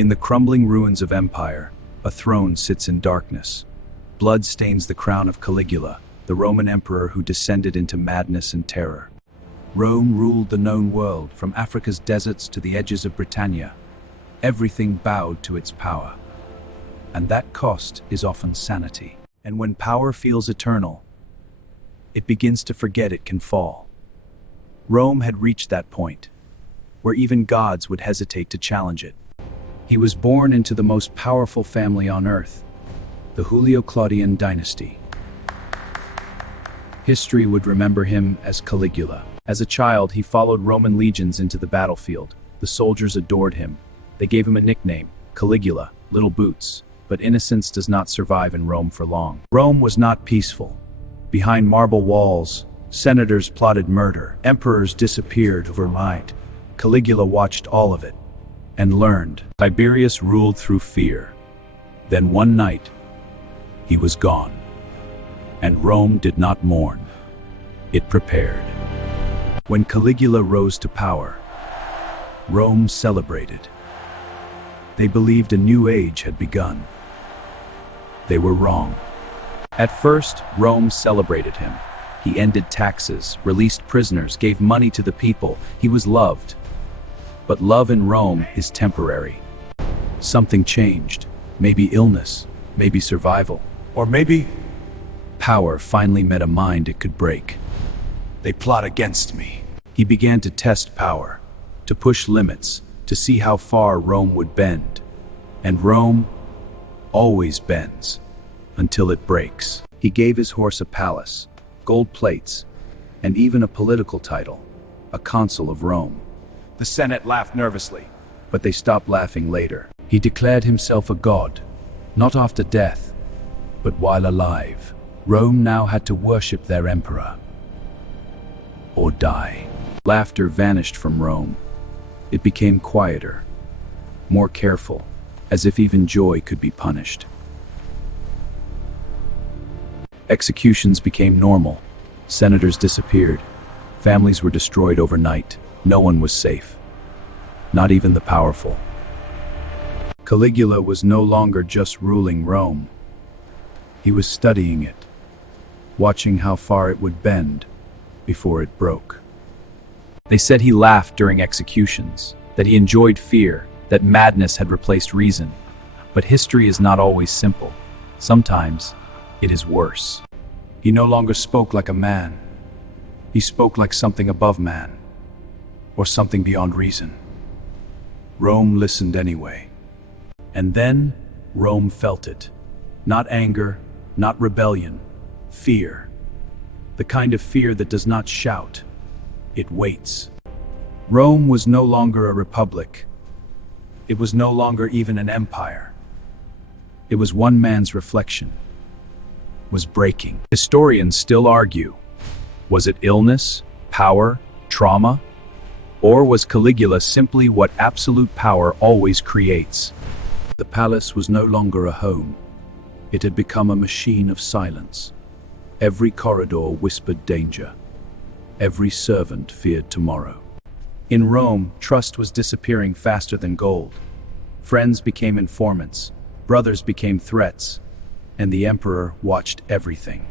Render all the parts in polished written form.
In the crumbling ruins of empire, a throne sits in darkness. Blood stains the crown of Caligula, the Roman emperor who descended into madness and terror. Rome ruled the known world, from Africa's deserts to the edges of Britannia. Everything bowed to its power. And that cost is often sanity. And when power feels eternal, it begins to forget it can fall. Rome had reached that point, where even gods would hesitate to challenge it. He was born into the most powerful family on earth, the Julio-Claudian dynasty. History would remember him as Caligula. As a child, he followed Roman legions into the battlefield. The soldiers adored him. They gave him a nickname, Caligula, Little Boots. But innocence does not survive in Rome for long. Rome was not peaceful. Behind marble walls, senators plotted murder. Emperors disappeared overnight. Caligula watched all of it and learned. Tiberius ruled through fear. Then one night, he was gone. And Rome did not mourn. It prepared. When Caligula rose to power, Rome celebrated. They believed a new age had begun. They were wrong. At first, Rome celebrated him. He ended taxes, released prisoners, gave money to the people. He was loved. But love in Rome is temporary. Something changed. Maybe illness, maybe survival, or maybe power finally met a mind it could break. They plot against me. He began to test power, to push limits, to see how far Rome would bend. And Rome always bends until it breaks. He gave his horse a palace, gold plates, and even a political title, a consul of Rome. The Senate laughed nervously, but they stopped laughing later. He declared himself a god, not after death, but while alive. Rome now had to worship their emperor, or die. Laughter vanished from Rome. It became quieter, more careful, as if even joy could be punished. Executions became normal. Senators disappeared. Families were destroyed overnight. No one was safe. Not even the powerful. Caligula was no longer just ruling Rome. He was studying it, watching how far it would bend before it broke. They said he laughed during executions, that he enjoyed fear, that madness had replaced reason. But history is not always simple. Sometimes it is worse. He no longer spoke like a man. He spoke like something above man, or something beyond reason. Rome listened anyway. And then Rome felt it. Not anger, not rebellion, fear. The kind of fear that does not shout. It waits. Rome was no longer a republic. It was no longer even an empire. It was one man's reflection. Was breaking. Historians still argue. Was it illness, power, trauma? Or was Caligula simply what absolute power always creates? The palace was no longer a home. It had become a machine of silence. Every corridor whispered danger. Every servant feared tomorrow. In Rome, trust was disappearing faster than gold. Friends became informants. Brothers became threats. And the emperor watched everything.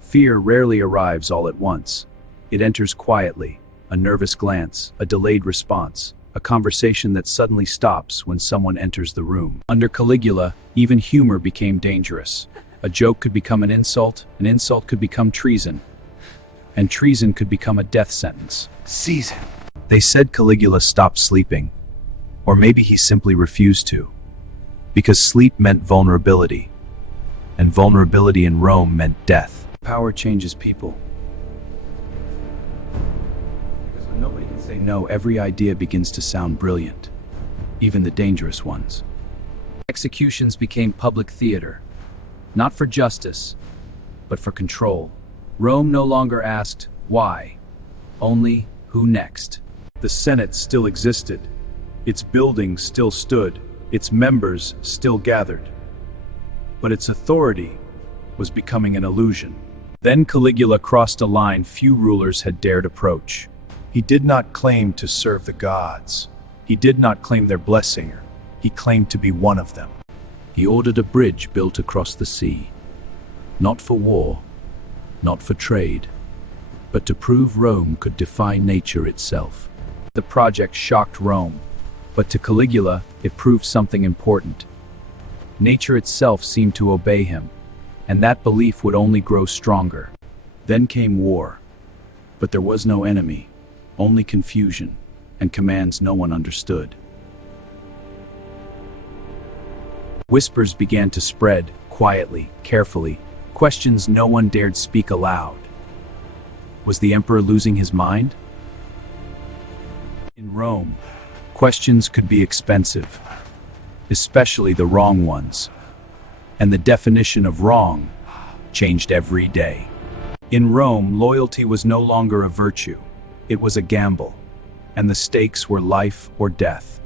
Fear rarely arrives all at once. It enters quietly, a nervous glance, a delayed response, a conversation that suddenly stops when someone enters the room. Under Caligula, even humor became dangerous. A joke could become an insult could become treason, and treason could become a death sentence. Seize him. They said Caligula stopped sleeping, or maybe he simply refused to, because sleep meant vulnerability. And vulnerability in Rome meant death. Power changes people. Because when nobody can say no, every idea begins to sound brilliant, even the dangerous ones. Executions became public theater, not for justice, but for control. Rome no longer asked, why? Only, who next? The Senate still existed. Its buildings still stood. Its members still gathered. But its authority was becoming an illusion. Then Caligula crossed a line few rulers had dared approach. He did not claim to serve the gods. He did not claim their blessing. He claimed to be one of them. He ordered a bridge built across the sea, not for war, not for trade, but to prove Rome could defy nature itself. The project shocked Rome, but to Caligula it proved something important. Nature itself seemed to obey him, and that belief would only grow stronger. Then came war, but there was no enemy, only confusion, and commands no one understood. Whispers began to spread, quietly, carefully, questions no one dared speak aloud. Was the emperor losing his mind? In Rome, questions could be expensive, especially the wrong ones, and the definition of wrong changed every day. In Rome, loyalty was no longer a virtue, it was a gamble, and the stakes were life or death.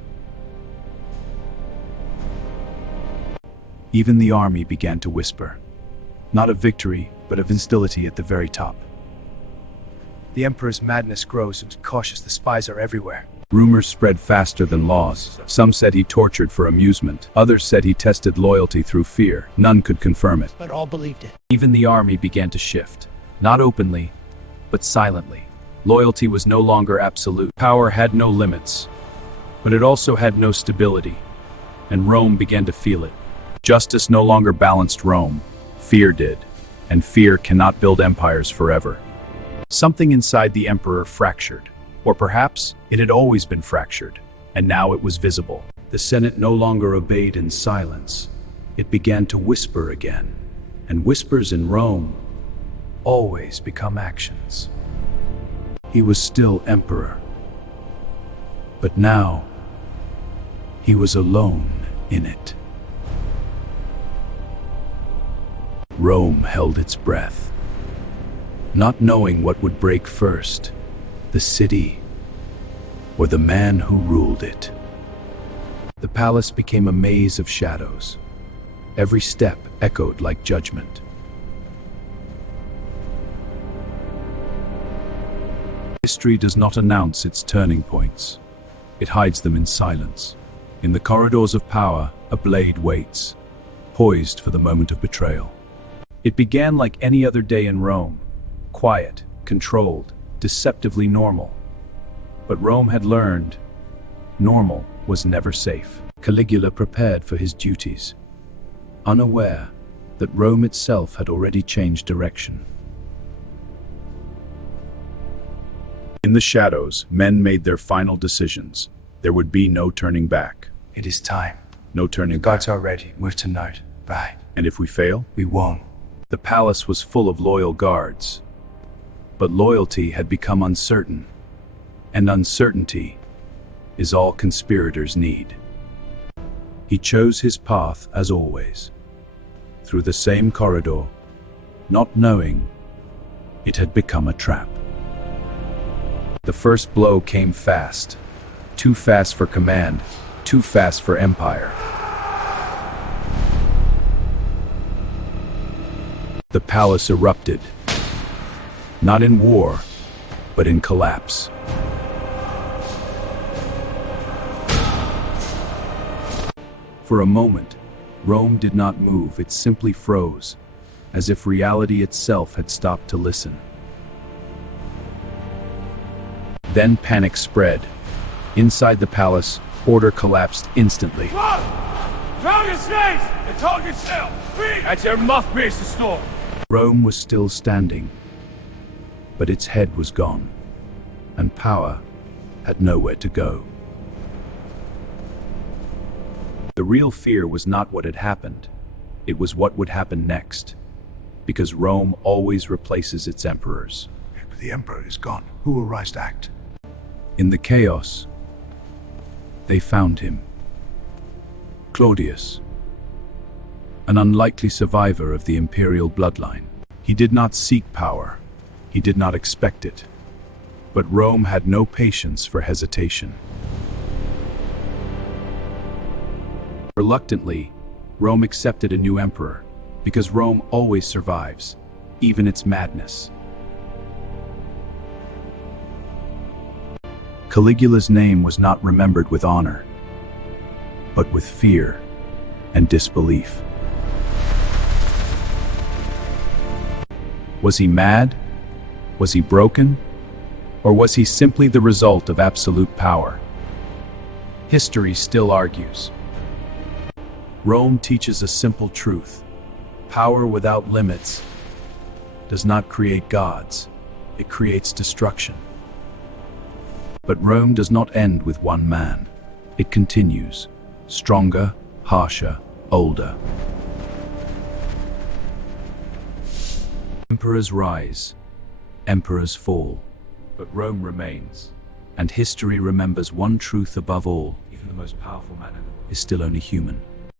Even the army began to whisper, not of victory, but of instability at the very top. The emperor's madness grows, and cautious the spies are everywhere. Rumors spread faster than laws. Some said he tortured for amusement. Others said he tested loyalty through fear. None could confirm it. But all believed it. Even the army began to shift. Not openly, but silently. Loyalty was no longer absolute. Power had no limits, but it also had no stability. And Rome began to feel it. Justice no longer balanced Rome. Fear did. And fear cannot build empires forever. Something inside the emperor fractured. Or perhaps it had always been fractured, and now it was visible. The Senate no longer obeyed in silence. It began to whisper again. And whispers in Rome always become actions. He was still emperor. But now, he was alone in it. Rome held its breath, not knowing what would break first, the city or the man who ruled it. The palace became a maze of shadows. Every step echoed like judgment. History does not announce its turning points. It hides them in silence. In the corridors of power, a blade waits, poised for the moment of betrayal. It began like any other day in Rome, quiet, controlled, deceptively normal. But Rome had learned, normal was never safe. Caligula prepared for his duties, unaware that Rome itself had already changed direction. In the shadows, men made their final decisions. There would be no turning back. It is time. No turning The guards are ready. Move tonight. Bye. And if we fail? We won't. The palace was full of loyal guards. But loyalty had become uncertain. And uncertainty is all conspirators need. He chose his path as always, through the same corridor, not knowing it had become a trap. The first blow came fast, too fast for command, too fast for empire. The palace erupted, not in war, but in collapse. For a moment, Rome did not move, it simply froze, as if reality itself had stopped to listen. Then panic spread. Inside the palace, order collapsed instantly. Rome was still standing, but its head was gone, and power had nowhere to go. The real fear was not what had happened, it was what would happen next, because Rome always replaces its emperors. If the emperor is gone, who will rise to act? In the chaos, they found him. Claudius, an unlikely survivor of the imperial bloodline. He did not seek power, he did not expect it, but Rome had no patience for hesitation. Reluctantly, Rome accepted a new emperor, because Rome always survives, even its madness. Caligula's name was not remembered with honor. but with fear and disbelief. Was he mad? Was he broken? Or was he simply the result of absolute power? History still argues. Rome teaches a simple truth. Power without limits does not create gods. It creates destruction. But Rome does not end with one man. It continues, stronger, harsher, older. Emperors rise, emperors fall, but Rome remains. And history remembers one truth above all: even the most powerful man in the world is still only human.